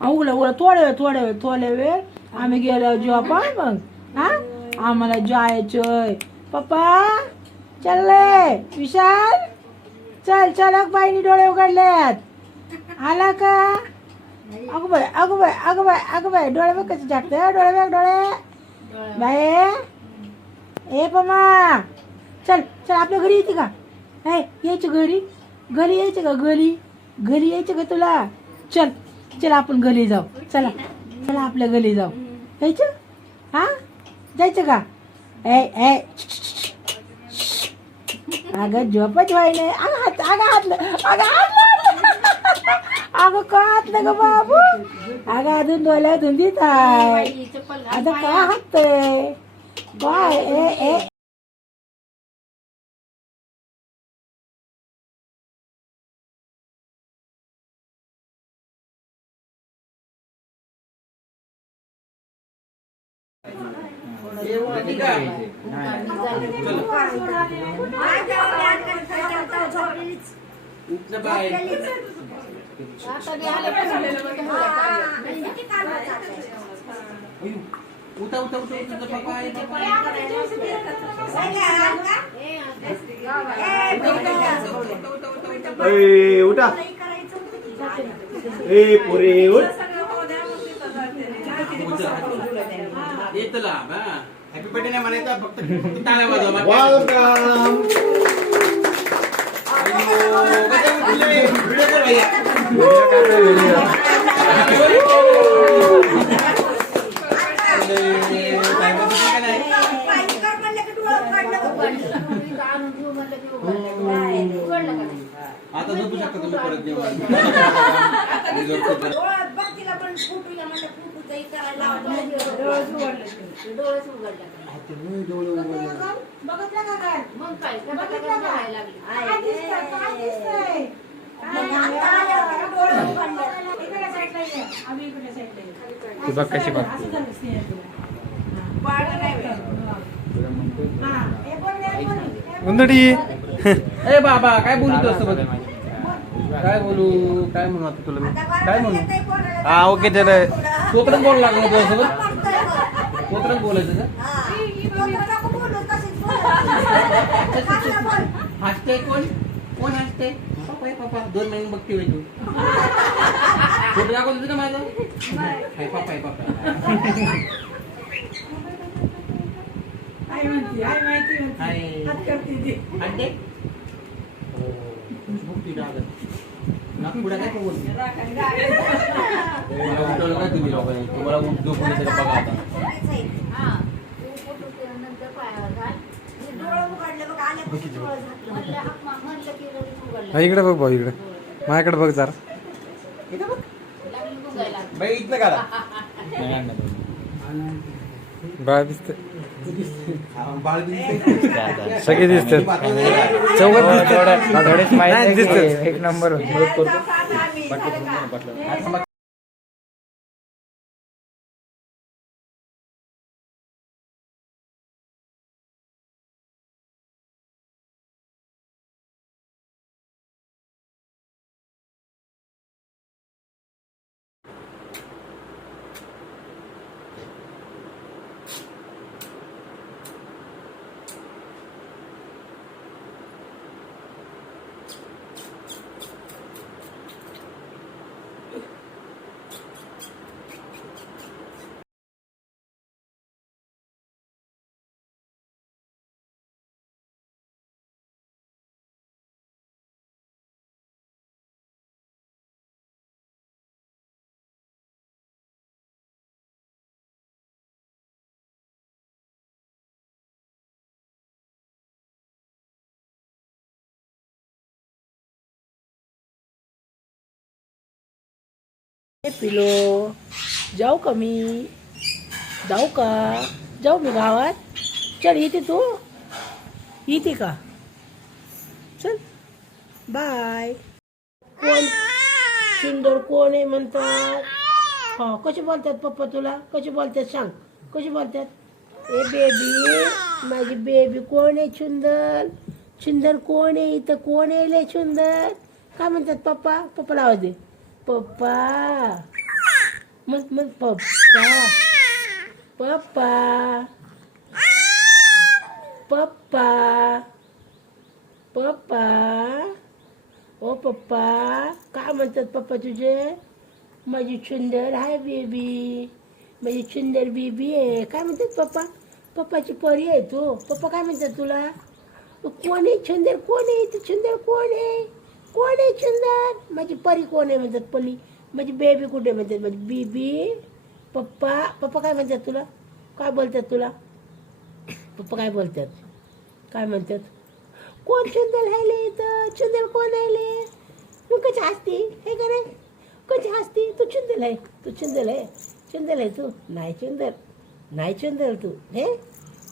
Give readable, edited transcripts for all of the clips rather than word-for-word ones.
उघडं उघडं थोडे वेळ आम्ही गेलो झोपा मग हा आम्हाला जायचंय पप्पा चलले विशाल चल चल बाईनी डोळे उघडलेत आला का अगं बाई डोळे बघ कसे झाकते डोळे बघ डोळे बाई ए पमा चल चल आपल्या घरी येते का यायचं घरी यायचं का घरी यायचं का तुला चल चल आपण घरी जाऊ चला चला आपल्या घरी जाऊ यायचं हा जायचं का ए अगं झोपच व्हाय नाही अगं का हातलं ग बाबू अगं अजून डोल्या धुंदीत आहे आता का हातय काय ए उठा ए पुरे उठ हॅपी बर्थडे नाही म्हणायचा फक्त टाळ्या वाजवा वेलकम आता झोपू शकता तुम्ही परत जेवण कशी बघ उंदडी ए बाबा काय बोलू तू असं बघ काय बोलू काय म्हणू आता तुला मी काय म्हणू हा ओके तर कोत्रच बोलायला लागलो तुझ्यासोबत कोत्रच बोलायचं का हसते कोण हसते पप्पा 2 महिने बघते होय तू फोटो दाखवतो तुझं माझं हाय पप्पा आई माहिती हाय हात करते ती अंडे भुकती डागत नागपुडा काय बोलते मला उठवलं काय तुम्ही लोकांनी तुम्हाला झोपून येतं का बघा आता इकडे बघ भाऊ इकडे माझ्याकडे बघ जरा बाई इथनं काढा बाळ दिसत बाळ दिसते सगळे दिसतात चौघात दिसतात एक नंबर पिलो जाऊ का मी जाऊ मी गावात चल येते तू येते का चल बाय कोण सुंदर कोण आहे म्हणतात हा कसे बोलतात पप्पा तुला कसे बोलतात सांग कसे बोलतात ए बेबी माझी बेबी कोण आहे सुंदर कोण आहे इथं कोण आहे लय सुंदर काय म्हणतात पप्पा पप्पाला आवाज दे पप्पा मग पप्पा पप्पा पप्पा पप्पा ओ पप्पा काय म्हणतात पप्पा तुझे? माझी सुंदर हाय बेबी, माझी सुंदर बेबी आहे. काय म्हणतात पप्पा? पप्पाची परी आहे तू. पप्पा काय म्हणतात तुला? कोण आहे सुंदर? कोण आहे तू? सुंदर कोण आहे? कोण आहे सुंदर? माझी परी कोण आहे म्हणतात? परी. माझी बेबी कुठे म्हणतात? माझी बेबी. पप्पा पप्पा काय म्हणतात तुला? काय बोलतात तुला? पप्पा काय बोलतात? काय म्हणतात? कोण सुंदर राहिले तर? सुंदर कोण राहिले? तू कशी हसती हे का नाही? कशी हसती? तू सुंदर आहे, तू सुंदर आहे, सुंदर आहे तू. नाही सुंदर, नाही सुंदर तू. हे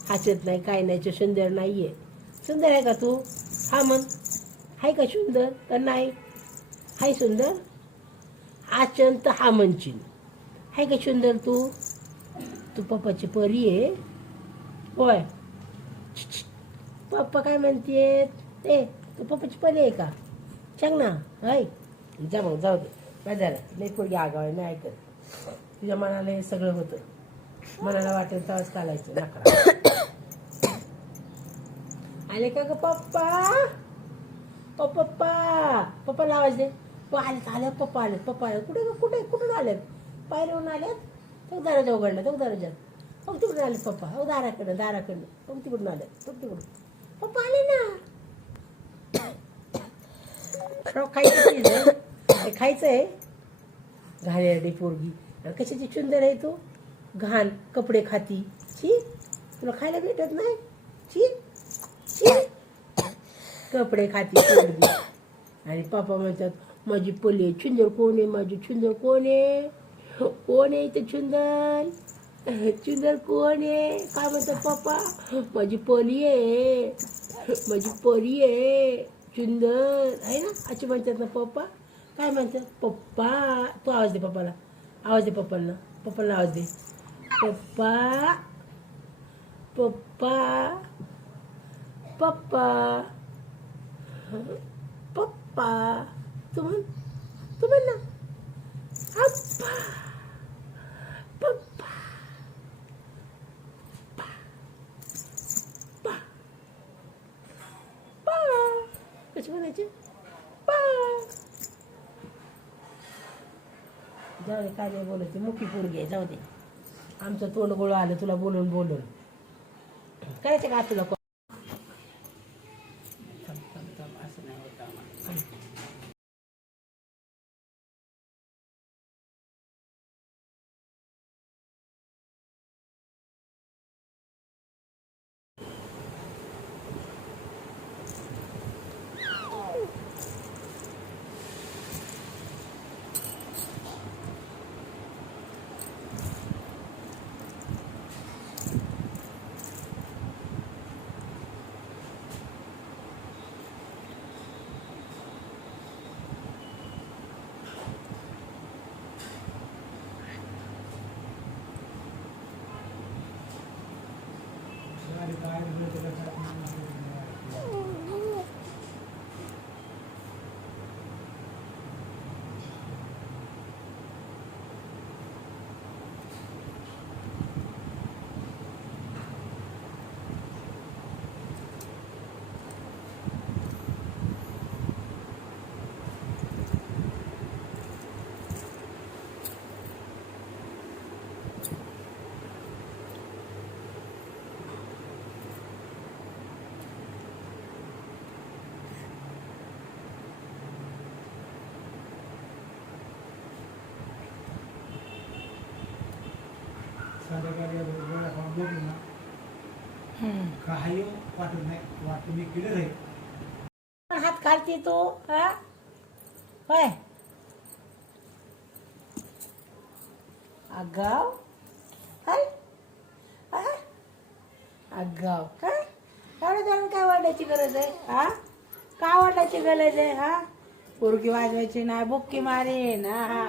हसत नाही काय नाही, तू सुंदर नाही आहे. सुंदर आहे का तू? हा म्हण. आहे का सुंदर का नाही? हाय सुंदर. आचन तर हा म्हणशील. आहे का सुंदर तू? तू पप्पाची परी आहे होय. पप्पा काय म्हणतेत? ए तू पप्पाची परी आहे का? सांग ना. हाय जा मग, जाऊ दे. काय झालं? नाही पोरगी आगाव आहे, नाही ऐकत. तुझ्या मनाला हे सगळं होतं. मनाला वाटेल तेव्हाच चालायचं. नका आले का ग पप्पा? ओ पप्पा पप्पाला आवाज दे. आले पप्पा आले. पप्पा आले. कुठे कुठून आलेत? पायरीहून आलेत. तो दरवाजा उघडला. तो दरवाजा. मग तिकडून आले पप्पा. हो दाराकडनं मग तिकडून आले. तिकडून पप्पा आले ना. खायचं चीज आहे, खायचं आहे. घाणेरडी पोरगी. आणि कशाची सुंदर आहे तू? घाण कपडे खाती. छी, तुला खायला भेटत नाही. छी छी, कपडे खाती पोरगी. आणि पप्पा म्हणतात माझी पली सुंदर कोण आहे? माझी सुंदर कोण आहे? कोण आहे इथे सुंदर? सुंदर कोण आहे? काय म्हणतात पप्पा? माझी पली आहे, माझी परी आहे सुंदर आहे ना. असे म्हणतात ना पप्पा. काय म्हणतात पप्पा? तू आवाज दे पप्पाला. आवाज दे पप्पांना. पप्पाला आवाज दे. पप्पा पप्पा पप्पा पप्पा. तू म्हण ना. पप्पा पप्पा कशी म्हणायचे? जाऊ दे, काय नाही बोलायचं. मुखी पोरगी आहे, जाऊ दे. आमचं तोंड गोळ आलं तुला बोलून बोलून. करायचं का तुला? असं नाही होत आम्हाला. काही वाटत नाही. वाटत मी केलं नाही. हात खालती तू. हा होय. आगाव काय? आगाव काय? एवढं जाऊन काय वाटायची गरज आहे? हा काय वाटायची गरज आहे? हा पोरगी वाजवायची नाही, बुक्की मारेन. हा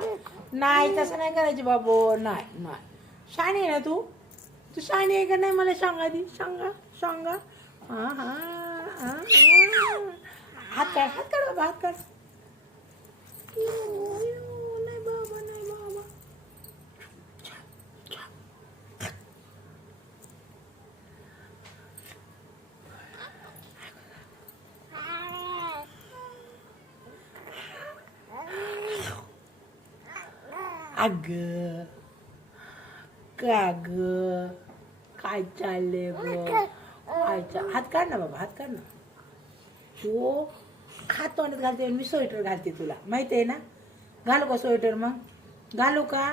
नाही तसं नाही करायची बाबू. नाही नाही. शाणी आहे ना तू? तू शाणी आहे का नाही मला सांगा आधी. सांगा. हा हा हा. हात काढ बाबा, हात काढ. नाही बाबा, नाही बाबा. अग का ग काय चालले ग हात काढ ना बाबा, हात काढ ना. तू हात तोंडात घालते, मी स्वेटर घालते, तुला माहिती आहे ना. घालू का स्वेटर? मग घालू का?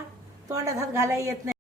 तोंडात हात घालायला येत नाही.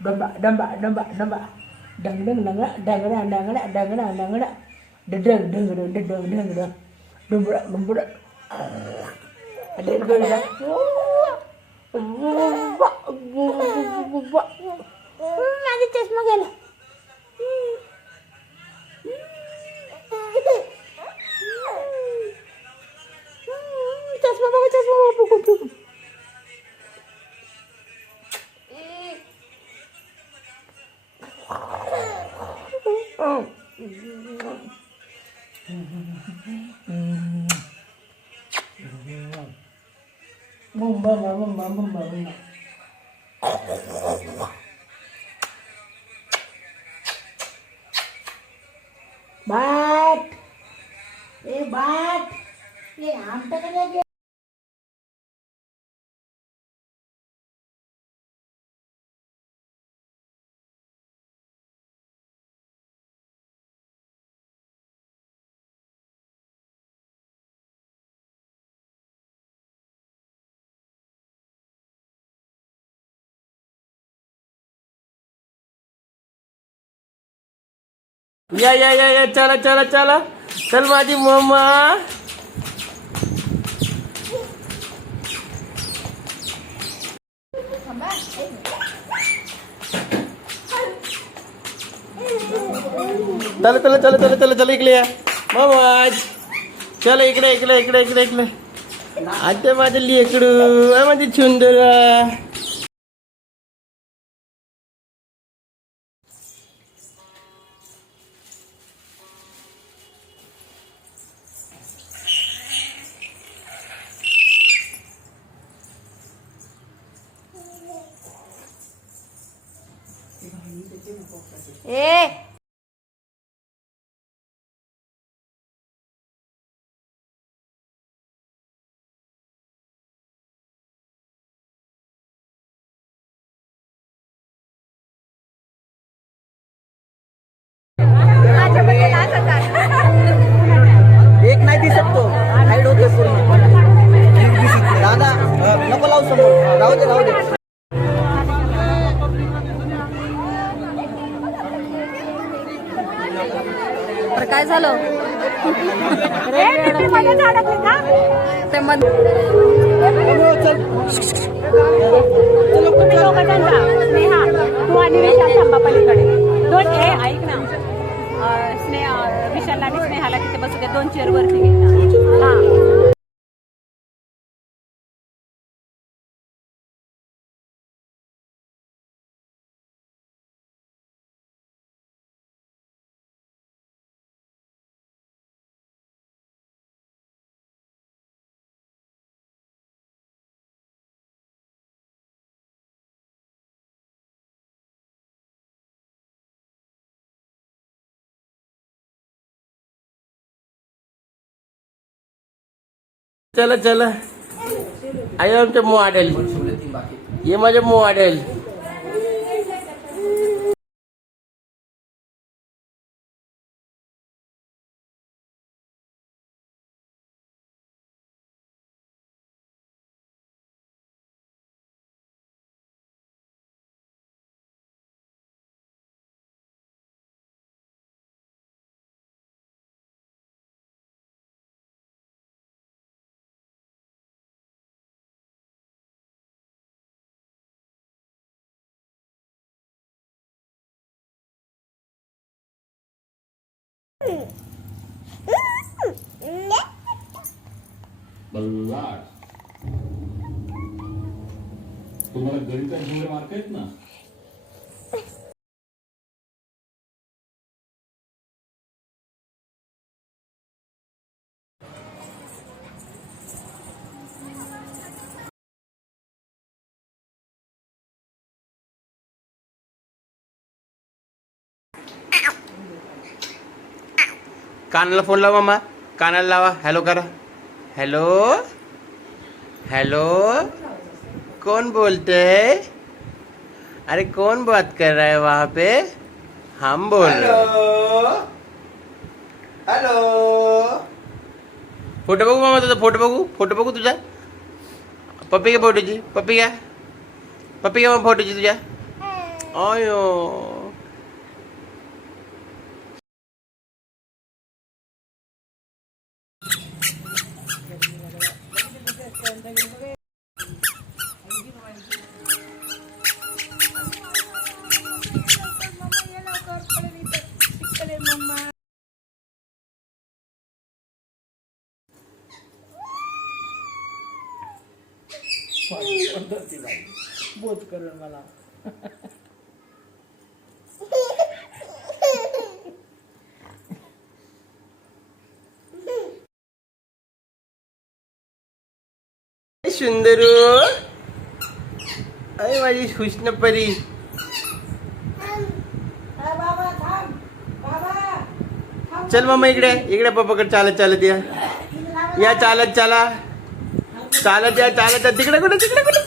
डंबा डंबा डंबा डंबा डंग डंग डंगडा डंगडा डंगडा डंगडा डंगडा डंग डंग डंग डंग डंग डंग डुंबडा डुंबडा डंगडा माझा चष्मा गेला चष्मा बघा चष्मा बघा Mumba, mumba, mumba, mumba. Bat, bat, आमटा कधी गे या या या या चला चला चला चल माझी मम्मा चला चला चला चला चला चला इकडे या मम्मा चला इकडे इकडे इकडे इकडे इकडे आता माझं लेकडू माझी सुंदरा एक नाही दिसत तो हाईड होते पूर्ण दादा नको लावू समोर राहू दे राहू दे तर काय झालं ते मग स्नेहा तू आणि विशाल थांबा पलीकडे दोन हे ऐक ना स्नेहा विशालला आणि स्नेहाला तिथे बसू द्या 2 चेअर वरती घे ना हा चला चला आहे आमचं मॉडेल ये माझं मॉडेल बल्लाट तुम्हाला गणितात जेवढे मार्क आहेत ना कानाला फोन लावा मामा कानाला लावा हॅलो करा हेलो हेलो कौन बोलते हैं अरे कौन बात कर रहा है वहाँ पे हम बोल रहे हैं हॅलो फोटो बघू मामा तुझा फोटो बघू तुझा पप्पी घ्या फोटोची, पप्पी घ्या मग फोटोची तुझ्या. अयो बोध करून मला. सुंदरू, अरे माझी हुस्न परी. चल मम्मा इकडे इकडे पप्पाकडे चालत चालत या चालत चला चालत या तिकडे कुठे